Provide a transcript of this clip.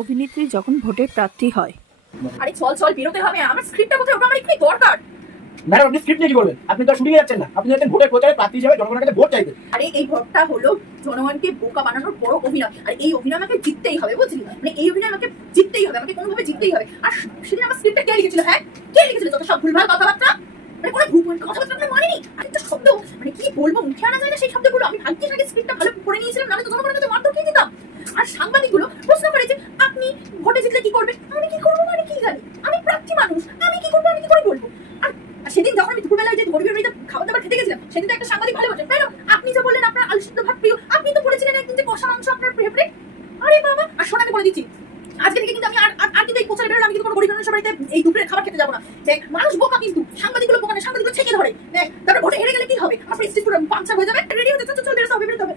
অভিনেত্রী যখন ভোটের প্রার্থী হয়। আরে চল চল বেরোতে হবে, আমার স্ক্রিপ্টটা কোথায়, ওটা আমার একটু দরকার। ম্যাডাম আপনি স্ক্রিপ্ট নিয়ে কি করবেন? আপনি তো শুটিং এ যাচ্ছেন না, আপনি যাচ্ছেন ভোটের প্রচারে প্রার্থী হিসেবে জনগণের কাছে ভোট চাইতে। আরে এই ভোটটা হলো জনগণকে বোকা বানানোর বড় অভিনয়, আর এই অভিনয় আমাকে জিততেই হবে, বুঝলি? মানে এই অভিনয় আমাকে জিততেই হবে, আমাকে কোনোভাবে জিততেই হবে। আর সেদিন আমার স্ক্রিপ্টটা কে লিখেছিল? হ্যাঁ, কে লিখেছিল? যত সব ভুলভাল কথাবার্তা, মানে কোনো ভুল কথাবার্তা কোনো মানেনি। আরেকটা শব্দ মানে কি বলবো, মুখে আনা যায় না সেই শব্দগুলো। আমি ভাগ্যিস আগে স্ক্রিপ্টটা ভালো করে নিয়েছিলাম, নাহলে তো জনগণের কাছে মারধর খেয়ে যেতাম। আর সাংবাদিকগুলো প্রশ্ন করেছে আপনি ভোটে জিতলে কি করবেন? আমি কি করবো মানে কি জানি, আমি প্রার্থী মানুষ, আমি কি করবো, আমি কি করে বলবো? আর সেদিন যখন আমি দুপুরবেলায় যে গরিবের বাড়িতে খাবার দাবার খেতে গেছিলাম, সেদিন তো একটা সাংবাদিক ভালো বলছেন, ম্যাডাম আপনি যে বললেন আপনার আলু সিদ্ধ ভাত প্রিয়, আপনি তো বলেছিলেন একদিন যে কষা মাংস আপনার ফেভারিট। আরে বাবা, আর শোন আমি বলে দিচ্ছি, আজকে থেকে কিন্তু আমি আর কিন্তু এই প্রচারে বেরোলে আমি কিন্তু কোনো গরিব মানুষের বাড়িতে এই দুপুরের খাবার খেতে যাবো না। দেখ মানুষ বোকা, কিন্তু সাংবাদিকগুলো বোকা না, সাংবাদিকগুলো ছেঁকে ধরে। দেখ তারপরে ভোটে হেরে গেলে কি হবে? আমার প্রেস্টিজ পুরো পাংচার হয়ে যাবে। রেডি হতে চল, বেরোতে হবে।